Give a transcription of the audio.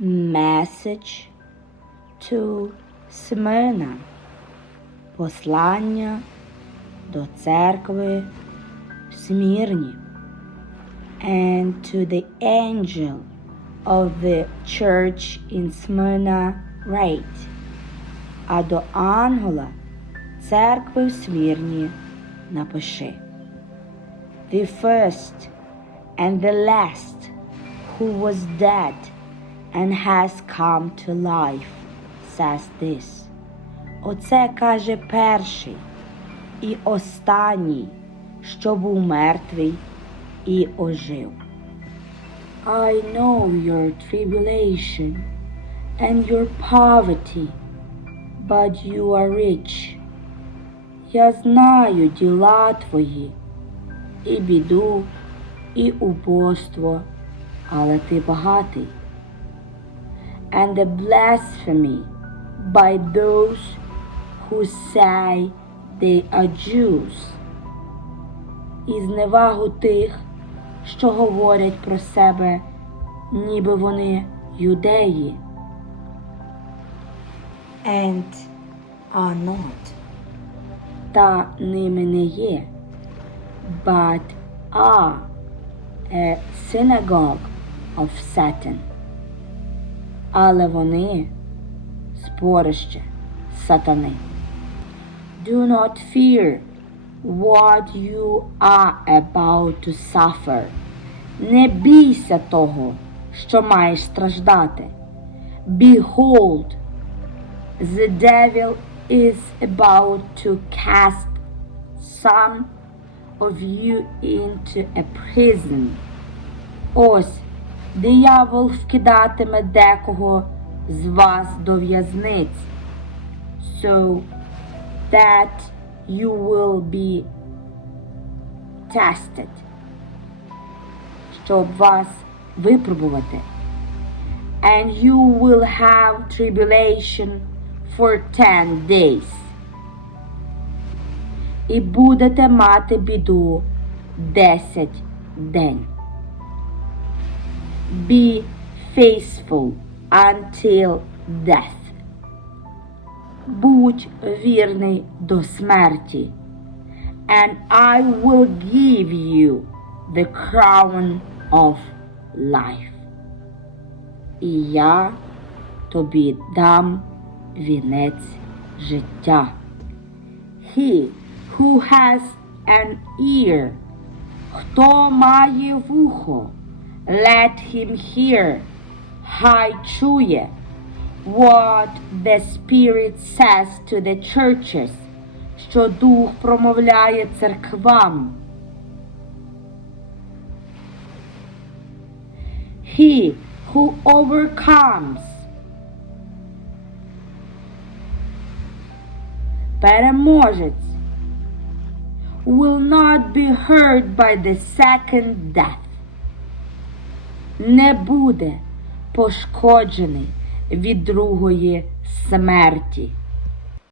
Message to Smyrna. Послання до церкви в Смірні. And to the angel of the church in Smyrna write. А до ангела церкви в Смірні напиши. The first and the last who was dead and has come to life says this. Оце каже перший і останній, що був мертвий і ожив. I know your tribulation and your poverty, but you are rich. Я знаю діла твої, і біду, і убоство, але ти багатий. And the blasphemy by those who say they are Jews. І зневагу тих, що говорять про себе, ніби вони юдеї. And are not. Та ними не є. But are a synagogue of Satan. Але вони спорище сатани. Do not fear what you are about to suffer. Не бійся того, що маєш страждати. Behold, the devil is about to cast some of you into a prison. Ось диявол вкидатиме декого з вас до в'язниць. So that you will be tested. Щоб вас випробувати. And you will have tribulation for ten days. І будете мати біду десять день. Be faithful until death. Будь вірний до смерті. And I will give you the crown of life. І я тобі дам вінець життя. He who has an ear, хто має вухо, let him hear, хай чує, what the Spirit says to the churches, що Дух промовляє церквам. He who overcomes переможець will not be hurt by the second death. Не буде пошкоджений від другої смерті.